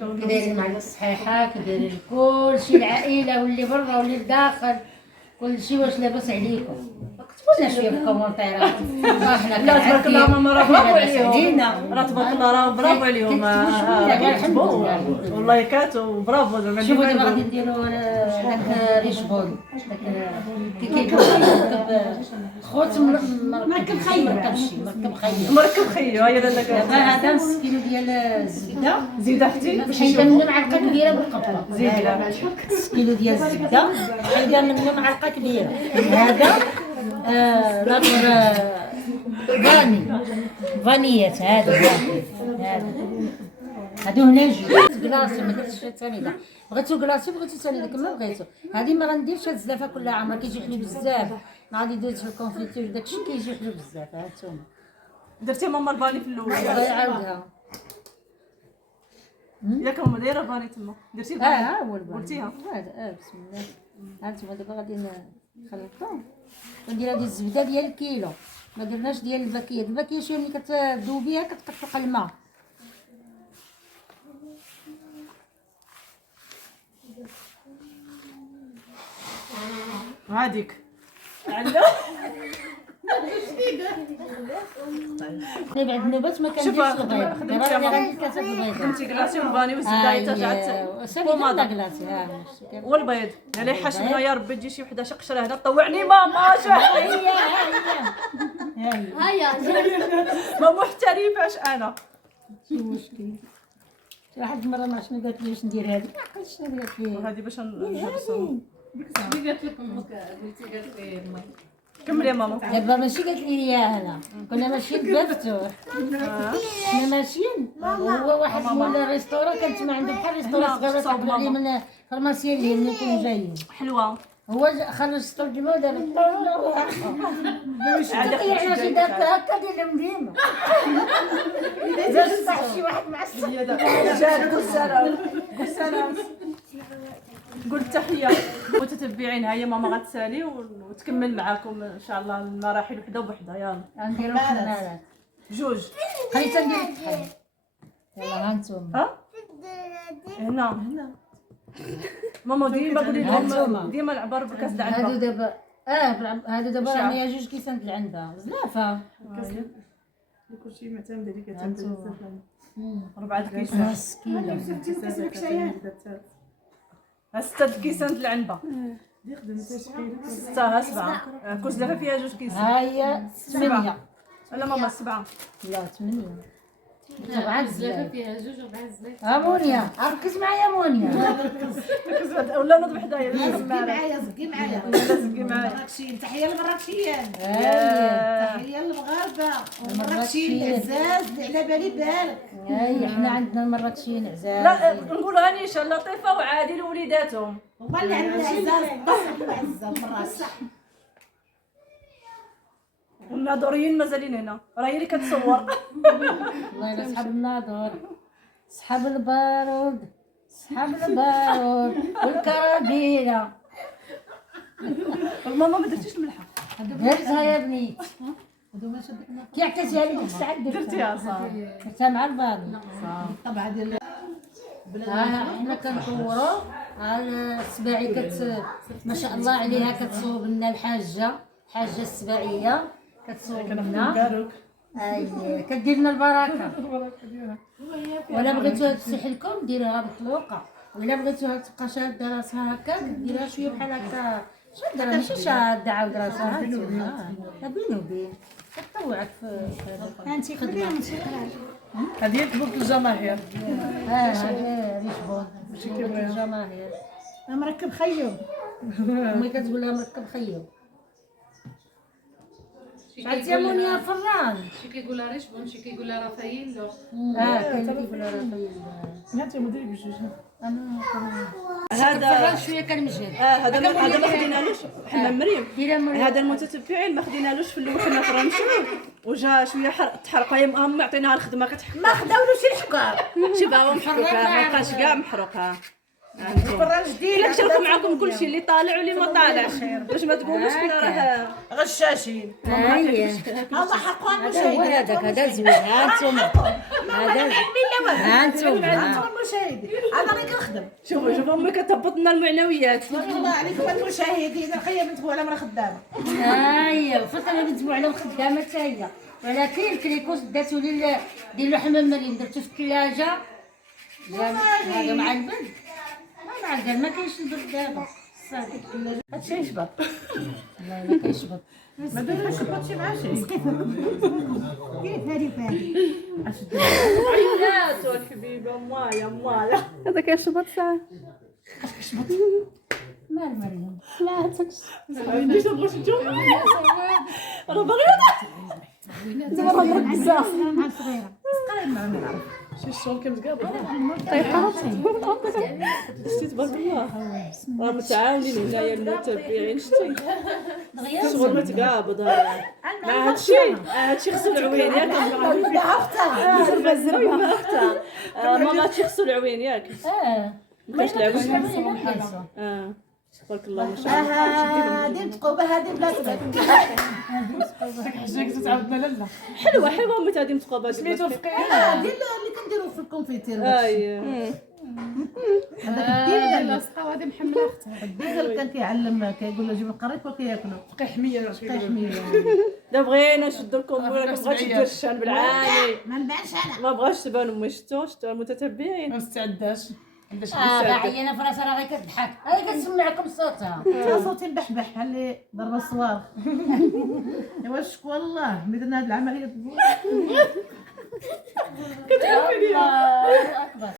كدايرين مع الصحيحه، كدايرين كلشي، العائله واللي برا واللي لداخل كلشي. واش لاباس عليكم؟ كتبوا لنا شويه في الكومونتيرات. لا تبارك الله ماما، راه برافو عليهم، راه تبارك الله، راه برافو عليهم، كيكتبوا واللايكات وبرافو زعما. شوفوا دابا غادي نديروا داك ريشبون، داك كي كيقولوا مركب خوت مركب خيو، مركب خيو. هيا لاله دابا هذا نص كيلو ديال الزبده، زيده اختي باش حيده منه معلقه كبيره بالقبه. زيده نص كيلو ديال الزبده، حيده منه معلقه كبيره. هذا ناطر فانيات. هادو هنا جوج كلاصي، ما درتش ثاني. بغيتو كلاصي بغيتو ثاني كما بغيتو. هادي ما غنديرش هاد الزلافه كل عام، راه كيجي حلو بزاف. غادي درت في الكونفيتور داكشي كيجي حلو بزاف. هانتوما درتي ماما الفاني في الاول، بغا يعاودها ياك ماما دايره فاني تما درتي الفاني. ها هو البان قلتيها هذا. بسم الله. هانتوما دابا غادي نخلطو. ندير هادي الزبده ديال الكيلو، ما درناش ديال الباكيه. الباكيه شي ملي كتذوبيها كتقطع الماء. هاديك بعد النوبات ما كنديرش البيض. غادي كاسه البيض. خدمتي كلاصي والفاني والزبده تاعت بوماده كلاصي. والبيض. يعني حسبنا يا ربي تجي شي وحده شي قشره هنا طوعني ماما. هيا ما محترفاش انا. شي مشكل. واحد المره ما عرفتش قالت لي واش ندير هذه، ما عقلتش شنو قالت لي. هذه باش نهرسو. قالت لك امك، قلتي قالت لي امي كملي يا ماما. دابا ماشي قالت لي هي انا، كنا ماشيين بفتوح. كنا ماشيين، هو واحد مول الريستوران كانت ما عنده بحال ريستوران صغيره تقبل لي من فارماسيين اللي ملي يكونوا جايين. حلوه. هو خرج سطر ديما ودار باش تقيع شي دارت هكا ديال ديما. اذا صح شي واحد معصب جات. قول سلام قول تحيه متتبعين. هيا ماما غتسالي وتكمل معاكم ان شاء الله المراحل وحده بوحده. يلا غنديرو الخمارات جوج. خليت ندير الطحين. يلا هانتوما. ها هنا ماما ديما قولي لهم ديما العبار بكاس العنبه. هادو دابا هادو دابا راه 102 كيسان د العنبه بزافه. كلشي معتمد عليك، تعتمد بزاف. 4 كيسان نص كيلو. 6 كيسان د العنبه. 6 7 كل زلافه فيها 2 كيسان. ها هي 8. لا ماما 7. لا 8. 7 الزلافه فيها جوج وربع الزلافه. ها مونيا ركز معايا مونيا. ولا نوض بحدايا. زقي معايا زقي معايا. مراكشيين. تحيه للمراكشيين، هاي تحيه للمغاربه والمراكشيين العزاز اللي على بالي بالك. هاي حنا عندنا المراكشيين عزاز. لا نقولوا هانيشه لطيفه وعادل ووليداتهم. هما اللي عندنا عزاز بصح وعزه المراكش. والناظوريين مازالين هنا، راهي اللي كتصور. الله يلا صحاب الناظور، صحاب البارود، صحاب البارود والكرابينه. ماما ما درتيش الملحه. درتها يا بنيت. كي عطيتيها لي ديك الساعه درتيها صافي. درتها مع الباني. طبعا ديال حنا كنطوروا السباعي ما شاء الله عليها كتصوب لنا الحاجه السباعيه كتصوب لنا. اي كدير لنا البركه. ولا بغيتوها تسيح لكم ديروها بالطلوقه، ولا بغيتوها تبقى شاده راسها هكا كديرها شويه بحال هكا شاده ماشي شاده عاود راسها. بينو بين كتطوعك في انت خدمه. هذه كبوك الجماهير. هذا ريشبون ماشي كيبغي الجماهير. مركب خيو. امي كتقول لها مركب خيو. عرفتي يا مونيا الفران. شي كيقول لها ريشبون، شي كيقول لها رافاييلو. كاين اللي كيقول لها رافاييل. انت مدير بجوج. انا هذا شويه كنمجد. هذا ما خدينالوش حمام مريم. ديرها مريم. هذا المتتبعين ما خدينالوش في الاول كنا فرنشو وجا شويه تحرق. هي هم عطيناها الخدمه كتحرق. ما خداولوش الحكام. شوف هو محروق، ما بقاش كاع محروق. فرا جديد حنا كنشاركوا معاكم كلشي اللي طالع واللي ما طالعش باش ما تقولوش كنا راه غشاشين هاي الله حقهم هذا هو المشاهدين هذاك هذا زوين ها انتم هذا ها انتم المشاهدين انا راني كنخدم شوفوا امي كتهبط لنا المعنويات تبارك الله عليكم المشاهدين اخويا بنت بوعله مرا خدامه هاي فاطمه بنت بوعله خدامه حتى هي ولكن الكريكوس داتو لي ديال الحمام مريم درتو في الثلاجه هذا مع البرد مع البرد ما كاينش البرد دابا صافي هادشي يشبط والله الا كيشبط ما درناش شبطتي مع شي كيف هادي فادي عيونات الحبيبه مايا مايا هذا كيشبط ساعه مال مريم عنديش نبغي نشوف انا باغيه دابا راه بزاف مع الصغيره شي الشغل كمزقابه طيحات شتي تبارك الله راه متعاونين هنايا المتابعين شتي شغل متقابض مع هادشي خصو العوين ياك زربه زربه اختها ماما هادشي خصو العوين ياك مابقاش العوين تبارك الله ما شاء الله هادي متقوبه هادي بلا سبب حاجه تعاودنا لالا حلوه حلوه امي هادي متقابه سميتو هادي اللي كنديرو في الكونفيتير هذا الاصحاب هذه محمله اختها الدجل كان كيعلم كيقول له جيب القريط وكياكلوا فقيه حميه حميه دابا بغينا نشدو لكم ولا كنبغيش ندير الشان بالعاني ما نبانش انا ما بغاش تبان امي شتو المتتبعين ما مستعداش عيانه في راسها راه غير كتضحك هي كتسمعكم صوتها صوتي مبحبح اللي ضرب الصوار ايوا شكوى الله ملي درنا هاد العمليه الله اكبر